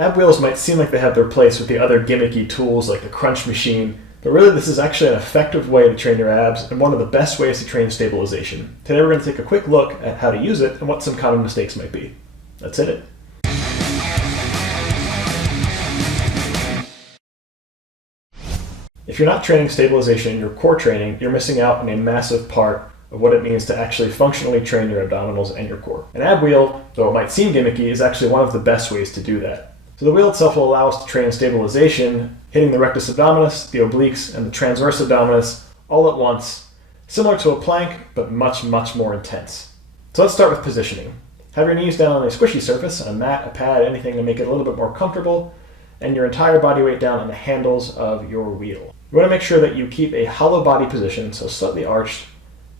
Ab wheels might seem like they have their place with the other gimmicky tools like the crunch machine, but really this is actually an effective way to train your abs and one of the best ways to train stabilization. Today we're going to take a quick look at how to use it and what some common mistakes might be. Let's hit it. If you're not training stabilization in your core training, you're missing out on a massive part of what it means to actually functionally train your abdominals and your core. An ab wheel, though it might seem gimmicky, is actually one of the best ways to do that. So the wheel itself will allow us to train stabilization, hitting the rectus abdominis, the obliques, and the transverse abdominis all at once, similar to a plank, but much, much more intense. So let's start with positioning. Have your knees down on a squishy surface, a mat, a pad, anything to make it a little bit more comfortable, and your entire body weight down on the handles of your wheel. You want to make sure that you keep a hollow body position, so slightly arched,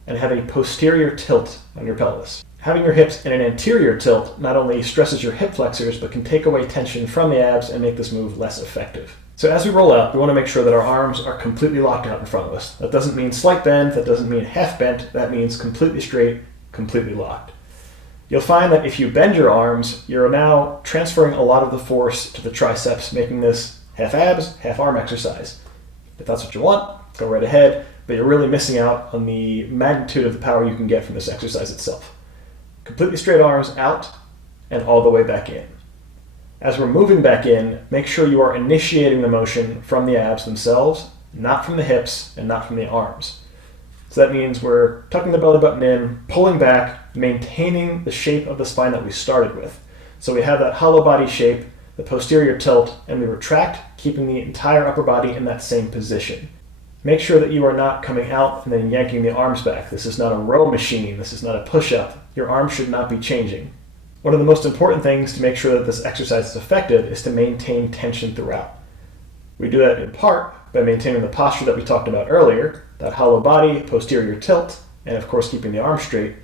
and have a posterior tilt on your pelvis. Having your hips in an anterior tilt not only stresses your hip flexors, but can take away tension from the abs and make this move less effective. So as we roll out, we want to make sure that our arms are completely locked out in front of us. That doesn't mean slight bend, that doesn't mean half bent, that means completely straight, completely locked. You'll find that if you bend your arms, you're now transferring a lot of the force to the triceps, making this half abs, half arm exercise. If that's what you want, go right ahead, but you're really missing out on the magnitude of the power you can get from this exercise itself. Completely straight arms out and all the way back in. As we're moving back in, make sure you are initiating the motion from the abs themselves, not from the hips and not from the arms. So that means we're tucking the belly button in, pulling back, maintaining the shape of the spine that we started with. So we have that hollow body shape, the posterior tilt, and we retract, keeping the entire upper body in that same position. Make sure that you are not coming out and then yanking the arms back. This is not a row machine. This is not a push-up. Your arms should not be changing. One of the most important things to make sure that this exercise is effective is to maintain tension throughout. We do that in part by maintaining the posture that we talked about earlier, that hollow body, posterior tilt, and of course keeping the arms straight,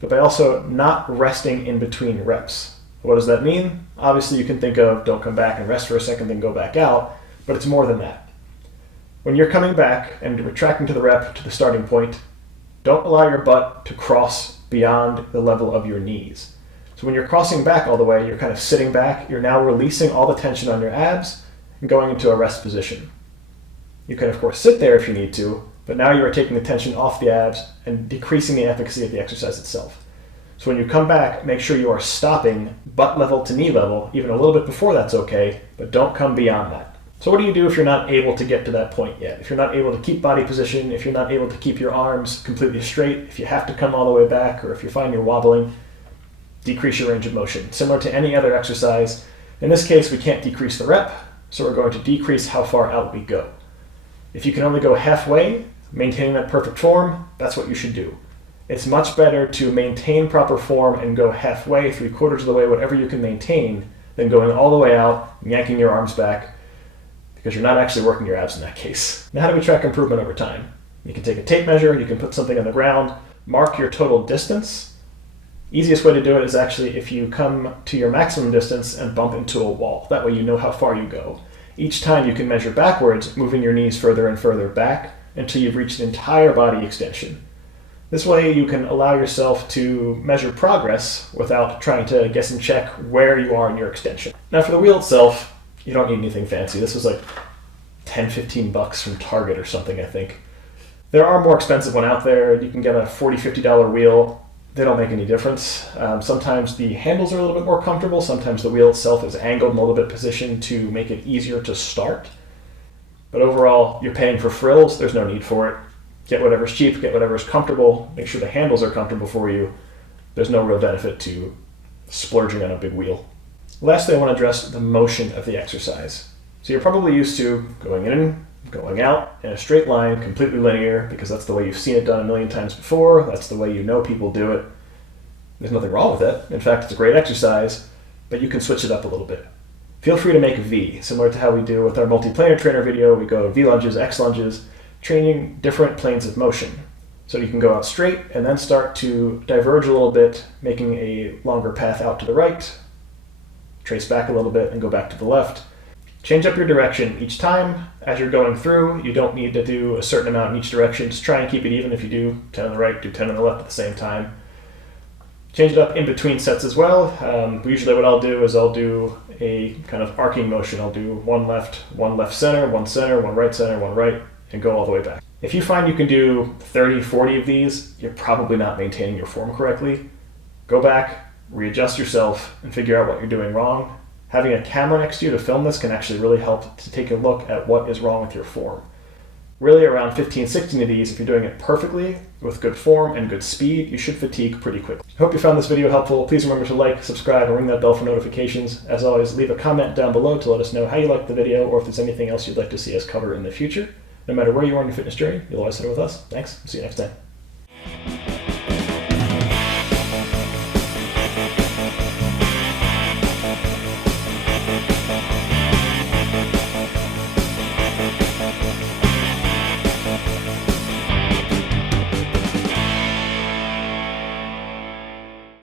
but by also not resting in between reps. What does that mean? Obviously you can think of don't come back and rest for a second then go back out, but it's more than that. When you're coming back and retracting to the rep to the starting point, don't allow your butt to cross beyond the level of your knees. So when you're crossing back all the way, you're kind of sitting back, you're now releasing all the tension on your abs and going into a rest position. You can of course sit there if you need to, but now you are taking the tension off the abs and decreasing the efficacy of the exercise itself. So when you come back, make sure you are stopping butt level to knee level, even a little bit before that's okay, but don't come beyond that. So what do you do if you're not able to get to that point yet? If you're not able to keep body position, if you're not able to keep your arms completely straight, if you have to come all the way back, or if you find you're wobbling, decrease your range of motion. Similar to any other exercise, in this case we can't decrease the rep, so we're going to decrease how far out we go. If you can only go halfway, maintaining that perfect form, that's what you should do. It's much better to maintain proper form and go halfway, 3/4 of the way, whatever you can maintain, than going all the way out, yanking your arms back, because you're not actually working your abs in that case. Now how do we track improvement over time? You can take a tape measure, you can put something on the ground, mark your total distance. Easiest way to do it is actually if you come to your maximum distance and bump into a wall. That way you know how far you go. Each time you can measure backwards, moving your knees further and further back until you've reached an entire body extension. This way you can allow yourself to measure progress without trying to guess and check where you are in your extension. Now for the wheel itself, you don't need anything fancy. This was like $10-15 from Target or something, I think. There are more expensive ones out there. You can get a $40-50 wheel. They don't make any difference. Sometimes the handles are a little bit more comfortable. Sometimes the wheel itself is angled and a little bit positioned to make it easier to start. But overall, you're paying for frills. There's no need for it. Get whatever's cheap, get whatever's comfortable, make sure the handles are comfortable for you. There's no real benefit to splurging on a big wheel. Lastly, I want to address the motion of the exercise. So you're probably used to going in, going out in a straight line, completely linear, because that's the way you've seen it done a million times before. That's the way you know people do it. There's nothing wrong with it. In fact, it's a great exercise, but you can switch it up a little bit. Feel free to make a V, similar to how we do with our multiplanar trainer video. We go V lunges, X lunges, training different planes of motion. So you can go out straight and then start to diverge a little bit, making a longer path out to the right, trace back a little bit and go back to the left. Change up your direction each time as you're going through. You don't need to do a certain amount in each direction. Just try and keep it even. If you do 10 on the right, do 10 on the left at the same time. Change it up in between sets as well. Usually what I'll do is I'll do a kind of arcing motion. I'll do one left center, one right center, one right, and go all the way back. If you find you can do 30, 40 of these, you're probably not maintaining your form correctly. Go back, readjust yourself, and figure out what you're doing wrong. Having a camera next to you to film this can actually really help to take a look at what is wrong with your form. Really around 15, 16 of these, if you're doing it perfectly, with good form and good speed, you should fatigue pretty quickly. I hope you found this video helpful. Please remember to like, subscribe, and ring that bell for notifications. As always, leave a comment down below to let us know how you liked the video or if there's anything else you'd like to see us cover in the future. No matter where you are in your fitness journey, you'll always head with us. Thanks. See you next time.